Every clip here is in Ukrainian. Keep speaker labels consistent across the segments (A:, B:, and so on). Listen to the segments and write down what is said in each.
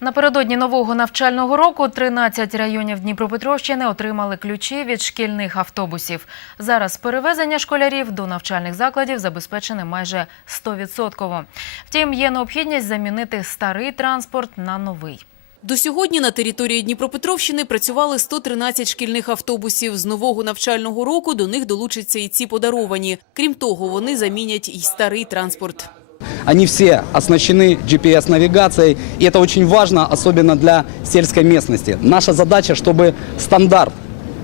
A: Напередодні нового навчального року 13 районів Дніпропетровщини отримали ключі від шкільних автобусів. Зараз перевезення школярів до навчальних закладів забезпечене майже 100%. Втім, є необхідність замінити старий транспорт на новий.
B: До сьогодні на території Дніпропетровщини працювали 113 шкільних автобусів. З нового навчального року до них долучаться і ці подаровані. Крім того, вони замінять і старий транспорт.
C: Они все оснащены GPS-навигацией, и это очень важно, особенно для сельской местности. Наша задача, чтобы стандарт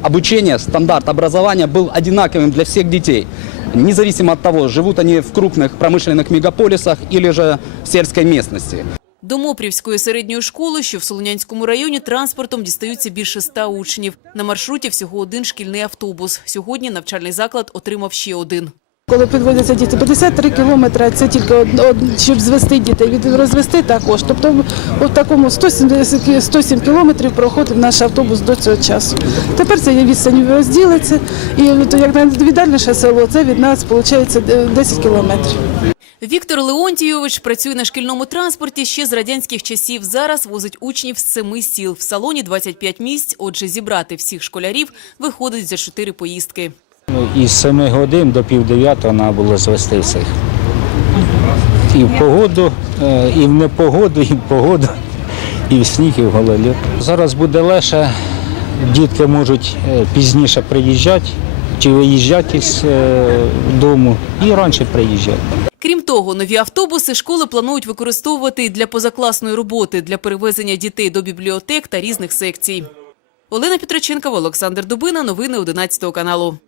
C: обучения, стандарт образования был одинаковым для всех детей, независимо от того, живут они в крупных промышленных мегаполисах или же в сельской местности.
B: До Мопрівської середньої школи, що в Солонянському районі, транспортом дістаються більше ста учнів. На маршруті всього один шкільний автобус. Сьогодні навчальний заклад отримав ще один.
D: Коли підводяться діти 53 кілометри, це тільки щоб звести дітей, від розвести також. Тобто у такому 170 кі- 107 кілометрів проходив наш автобус до цього часу. Тепер це є відстань розділиться, і як найвіддальніше село, це від нас виходить 10 кілометрів.
B: Віктор Леонтійович працює на шкільному транспорті ще з радянських часів. Зараз возить учнів з семи сіл. В салоні 25 місць, отже, зібрати всіх школярів виходить за чотири поїздки.
E: Із 7 годин до пів дев'ятого треба було звести всіх. І в погоду, е, і в непогоду, і в погоду, і в сніг, і в гололід. Зараз буде легше, дітки можуть е, пізніше приїжджати чи виїжджати з е, дому і раніше приїжджати.
B: Крім того, нові автобуси школи планують використовувати і для позакласної роботи, для перевезення дітей до бібліотек та різних секцій. Олена Петроченкова, Олександр Дубина. Новини 11 каналу.